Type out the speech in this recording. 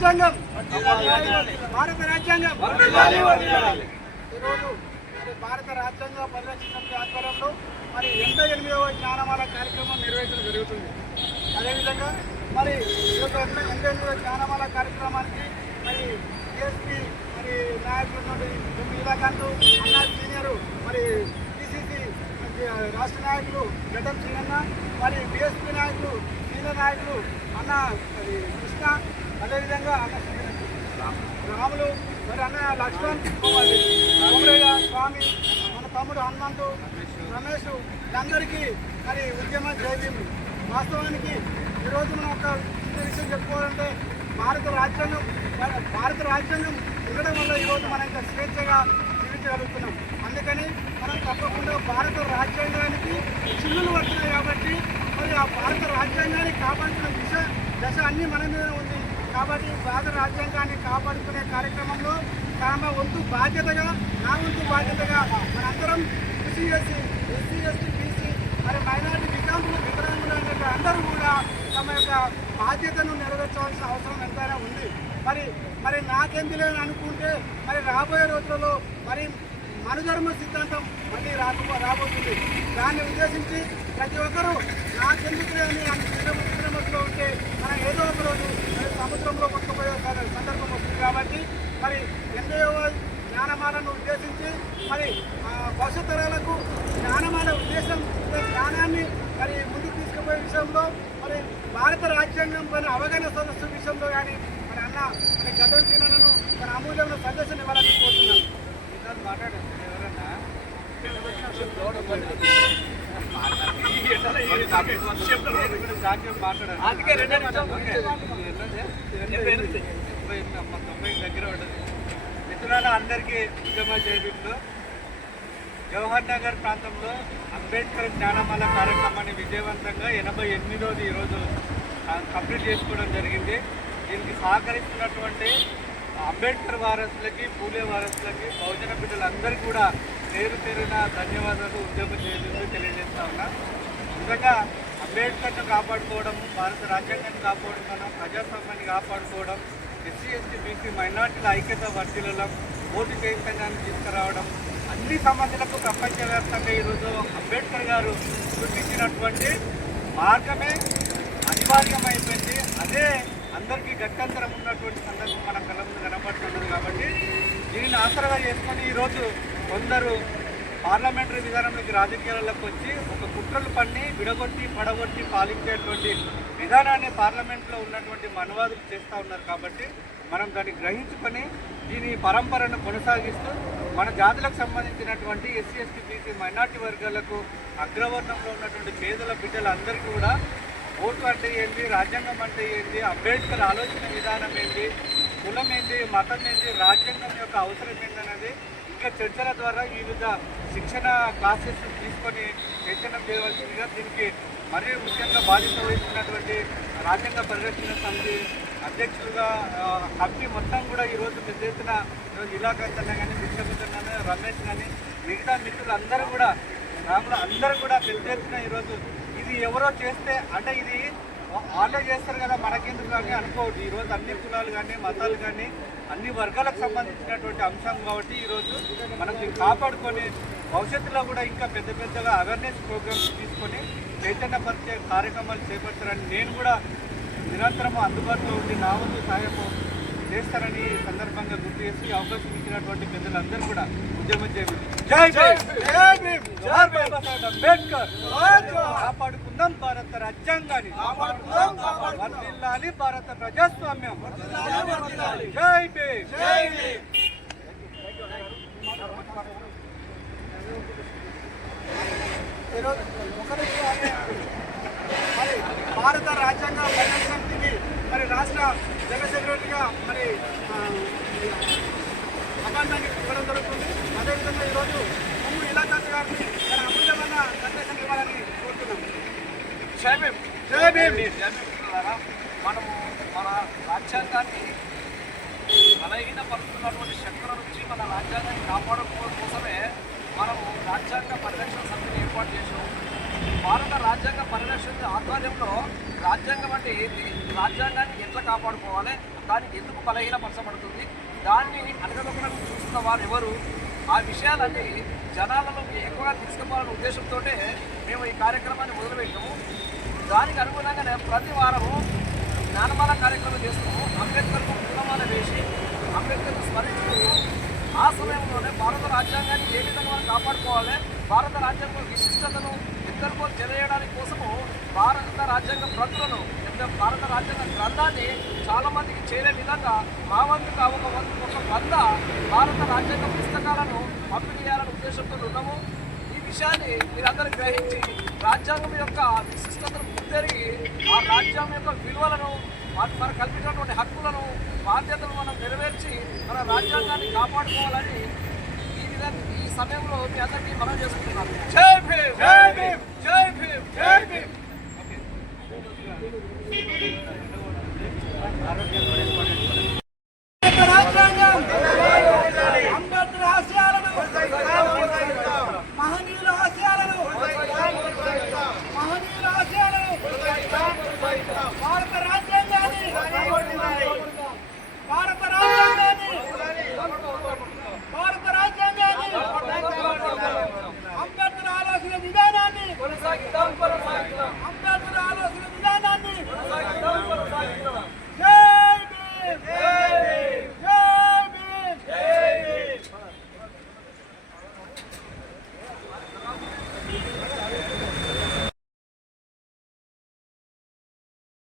రాజ్యాంగం భారత రాజ్యాంగం ఈరోజు మరి భారత రాజ్యాంగ పరిరక్షణ సమితి ఆధ్వర్యంలో మరి 88వ జ్ఞానమాల కార్యక్రమం నిర్వహించడం జరుగుతుంది. అదేవిధంగా మరి 88వ జ్ఞానమాల కార్యక్రమానికి మరి డిఎస్పీ మరి నాయకులు నీలాకాంత్ అన్నా సీనియరు మరి పిసిసి రాష్ట్ర నాయకులు గడ్డం సింగన్న మరి బిఎస్పీ నాయకులు సీనియర్ నాయకులు అన్న కృష్ణ అదేవిధంగా అన్న రాములు మరి అన్న లక్ష్మణ్ కోమరయ్య స్వామి మన తమ్ముడు హనుమంతు రమేష్ వీళ్ళందరికీ మరి ఉద్యమ జైవీములు. వాస్తవానికి ఈరోజు మనం ఒక చిన్న విషయం చెప్పుకోవాలంటే భారత రాజ్యాంగం ఉండడం వల్ల ఈరోజు మనం ఇంకా స్వేచ్ఛగా జీవించగలుగుతున్నాం. అందుకని మనం తప్పకుండా భారత రాజ్యాంగానికి చిల్లులు పడుతున్నాయి కాబట్టి మరి ఆ భారత రాజ్యాంగాన్ని కాపాడుకునే దశ అన్నీ మన మీద ఉంది. కాబట్టి భారత రాజ్యాంగాన్ని కాపాడుకునే కార్యక్రమంలో నా వంతు బాధ్యతగా మనందరం ఎస్సీ బీసీ మరి మైనారిటీ వికలాంగులు అంటే అందరూ కూడా తమ యొక్క బాధ్యతను నెరవేర్చవలసిన అవసరం ఎంతైనా ఉంది. మరి నాకెందుకు లేని అనుకుంటే మరి రాబోయే రోజులలో మరి మనుధర్మ సిద్ధాంతం మళ్ళీ రాబోతుంది. దాన్ని ఉద్దేశించి ప్రతి ఒక్కరూ నాకెందుకు లేని విశ్రమలో ఉంటే మనం ఏదో ఒక రోజు సముద్రంలో కొట్టుకుపోయే సందర్భం వస్తుంది. కాబట్టి మరి 80వ జ్ఞానమాలను ఉద్దేశించి మరి భవిష్యత్ తరాలకు జ్ఞానమాల ఉద్దేశం జ్ఞానాన్ని మరి ముందుకు తీసుకుపోయే విషయంలో మరి భారత రాజ్యాంగం పైన అవగాహన సదస్సు విషయంలో కానీ మరి అన్న మరి గడ్డం సీనను మన అమూల్యమైన సందేశం ఇవ్వాలని కోరుతున్నాను. మాట్లాడండి ఎవరన్నా దగ్గర ఉంటుంది. మిత్రుల అందరికీ ఉద్యమ జైవీములు. జవహర్ నగర్ ప్రాంతంలో అంబేద్కర్ జ్ఞానమాల కార్యక్రమాన్ని విజయవంతంగా 88వది ఈరోజు కంప్లీట్ చేసుకోవడం జరిగింది. దీనికి సహకరిస్తున్నటువంటి అంబేద్కర్ వారసులకి, పూలే వారసులకి, బహుజన బిడ్డలందరికీ కూడా పేరున ధన్యవాదాలు ఉద్యమ జైవీములు తెలియజేస్తా ఉన్నా. నిజంగా అంబేద్కర్ను కాపాడుకోవడం, భారత రాజ్యాంగాన్ని కాపాడుకోవడం, ప్రజాస్వామ్యాన్ని కాపాడుకోవడం, ఎస్సీ ఎస్టీ బీసీ మైనార్టీల ఐక్యత వర్ధిల్లడం, ఓటు చైతన్యాన్ని తీసుకురావడం, అన్ని సమస్యలకు ప్రపంచవ్యాప్తంగా ఈరోజు అంబేద్కర్ గారు చూపించినటువంటి మార్గమే అనివార్యమైపోయింది. అదే అందరికీ గత్యంతరం ఉన్నటువంటి సందర్భం మన కళ్ళ ముందు కనపడుతున్నది. కాబట్టి దీనిని ఆసరగా చేసుకొని ఈరోజు కొందరు పార్లమెంటరీ విధానంలోకి రాజకీయాలకు వచ్చి ఒక కుట్రలు పన్ని విడగొట్టి పడగొట్టి పాలించేటువంటి విధానాన్ని పార్లమెంట్లో ఉన్నటువంటి మనవాదులు చేస్తూ ఉన్నారు. కాబట్టి మనం దాన్ని గ్రహించుకొని దీని పరంపరను కొనసాగిస్తూ మన జాతులకు సంబంధించినటువంటి ఎస్సీ ఎస్టీ బీసీ మైనార్టీ వర్గాలకు అగ్రవర్ణంలో ఉన్నటువంటి పేదల బిడ్డలందరికీ కూడా ఓటు అంటే ఏంటి, రాజ్యాంగం అంటే ఏంటి, అంబేద్కర్ ఆలోచన విధానం ఏంటి, కులం ఏంటి, మతం ఏంటి, రాజ్యాంగం యొక్క అవసరం ఏంటనేది ఇంకా చర్చల ద్వారా వివిధ శిక్షణ క్లాసెస్ తీసుకొని చైతన్యం చేయవలసిందిగా దీనికి మరీ ముఖ్యంగా బాధ్యత వహిస్తున్నటువంటి రాజ్యాంగ పరిరక్షణ సమితి అధ్యక్షులుగా కమిటీ మొత్తం కూడా ఈరోజు పెద్ద ఎత్తున ఈరోజు ఇలాకాంతన్న కానీ విశ్వభూషణ్ రమేష్ కానీ మిగతా మిత్రులందరూ కూడా అందరూ కూడా పెద్ద ఎత్తున ఈరోజు ఇది ఎవరో చేస్తే అంటే ఇది వాళ్ళే చేస్తారు కదా మనకెందుకు కానీ అనుకోవద్దు. ఈరోజు అన్ని కులాలు కానీ మతాలు కానీ అన్ని వర్గాలకు సంబంధించినటువంటి అంశం కాబట్టి ఈరోజు మనం దీన్ని కాపాడుకొని భవిష్యత్తులో కూడా ఇంకా పెద్దగా అవేర్నెస్ ప్రోగ్రామ్స్ తీసుకొని చైతన్యపరిచే కార్యక్రమాలు చేపడతారని నేను కూడా నిరంతరం అందుబాటులో ఉండి నా వంతు సహాయము చేస్తారని సందర్భంగా గుర్తు చేసి అవకాశం ఇచ్చినటువంటి పెద్దలందరూ కూడా ఉద్యమం చేయండి. అంబేద్కర్ కాపాడుకుందాం భారత రాజ్యాంగాన్ని, వర్ధిల్లాలి భారత ప్రజాస్వామ్యం. జై భీమ్. మరి భారత రాజ్యాంగ పరిరక్షణ సమితికి మరి రాష్ట్ర జనరల్ సెక్రటరీగా మరి అపాయింట్మెంట్ ఇవ్వడం జరుగుతుంది. అదేవిధంగా ఈరోజు ముందు ఇలాకాంత్ గారిని తన అమూల్యమైన సందేశం ఇవ్వాలని కోరుతున్నాం. జై భీమ్. జై భీమ్. మనము మన రాజ్యాంగాన్ని బలహీనపరుస్తున్నటువంటి శక్తుల నుంచి మన రాజ్యాంగాన్ని కాపాడుకోవడం కోసమే మనము రాజ్యాంగ పరిరక్షణ సమితిని ఏర్పాటు చేసాము. భారత రాజ్యాంగ పరిరక్షణ ఆధ్వర్యంలో రాజ్యాంగం అంటే ఏంటి, రాజ్యాంగాన్ని ఎట్లా కాపాడుకోవాలి, దానికి ఎందుకు బలహీనపరచబడుతుంది, దాన్ని అనగదొక్కడానికి చూస్తున్న వారు ఎవరు, ఆ విషయాలన్నీ జనాలలోకి ఎక్కువగా తీసుకుపోవాలనే ఉద్దేశంతో మేము ఈ కార్యక్రమాన్ని మొదలుపెట్టాము. దానికి అనుగుణంగానే ప్రతి వారము జ్ఞానమాల కార్యక్రమం చేస్తున్నాము. అంబేద్కర్కు పూలమాల వేసి అంబేద్కర్ను స్మరించుకుంటూ ఆ సమయంలోనే భారత రాజ్యాంగాన్ని ఏ విధంగా మనం కాపాడుకోవాలి, భారత రాజ్యాంగం విశిష్టతను ఇద్దరికో తెలియడానికి కోసము భారత రాజ్యాంగ ప్రతులను భారత రాజ్యాంగ గ్రంథాన్ని చాలా మందికి చేరే విధంగా మా వంతుగా ఒక 100 భారత రాజ్యాంగ పుస్తకాలను పంపిణీ చేయాలనే ఉద్దేశంతో ఉన్నాము. ఈ విషయాన్ని మీరందరూ గ్రహించి రాజ్యాంగం యొక్క విశిష్టతను గుర్తెరిగి ఆ రాజ్యాంగం యొక్క విలువలను మనకు కల్పించినటువంటి హక్కులను బాధ్యతలు మనం నెరవేర్చి మన రాజ్యాంగాన్ని కాపాడుకోవాలని ఈ సమయంలో మీ అందరికీ మనం చేసుకుంటున్నాం. జై భీమ్, జై భీమ్, జై భీమ్, జై భీమ్. ఆరోగ్య